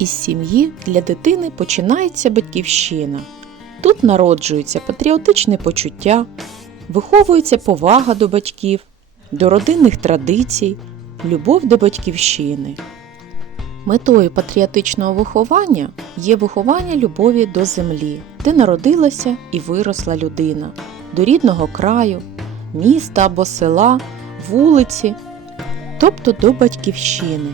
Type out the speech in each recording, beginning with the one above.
Із сім'ї для дитини починається батьківщина. Тут народжуються патріотичне почуття, виховується повага до батьків, до родинних традицій, любов до батьківщини. Метою патріотичного виховання є виховання любові до землі, де народилася і виросла людина, до рідного краю, міста або села, вулиці, тобто до батьківщини.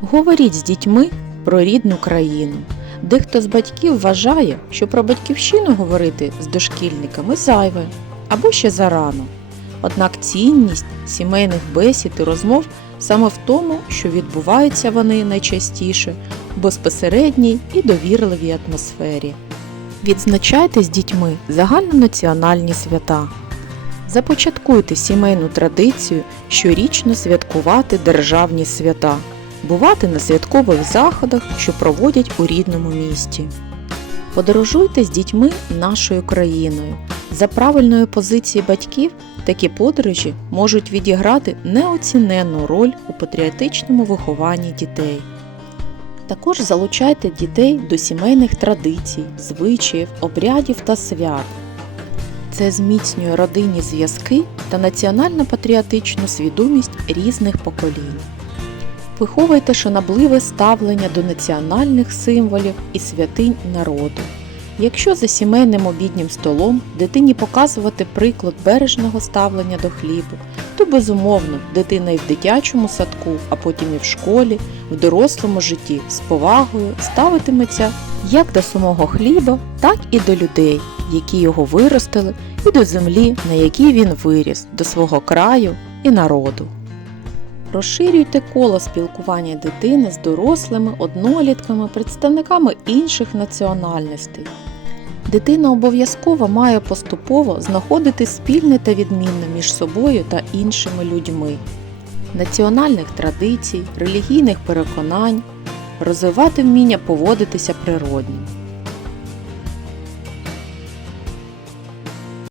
Говоріть з дітьми про рідну країну. Дехто з батьків вважає, що про батьківщину говорити з дошкільниками зайве або ще зарано. Однак цінність сімейних бесід і розмов саме в тому, що відбуваються вони найчастіше в безпосередній і довірливій атмосфері. Відзначайте з дітьми загальнонаціональні свята. Започаткуйте сімейну традицію щорічно святкувати державні свята, бувати на святкових заходах, що проводять у рідному місті. Подорожуйте з дітьми нашою країною. За правильної позиції батьків такі подорожі можуть відіграти неоціненну роль у патріотичному вихованні дітей. Також залучайте дітей до сімейних традицій, звичаїв, обрядів та свят. Це зміцнює родинні зв'язки та національно-патріотичну свідомість різних поколінь. Виховуйте шанобливе ставлення до національних символів і святинь народу. Якщо за сімейним обіднім столом дитині показувати приклад бережного ставлення до хлібу, то безумовно дитина і в дитячому садку, а потім і в школі, в дорослому житті з повагою ставитиметься як до самого хліба, так і до людей, які його виростили, і до землі, на якій він виріс, до свого краю і народу. Розширюйте коло спілкування дитини з дорослими, однолітками, представниками інших національностей. Дитина обов'язково має поступово знаходити спільне та відмінне між собою та іншими людьми, національних традицій, релігійних переконань, розвивати вміння поводитися природньо.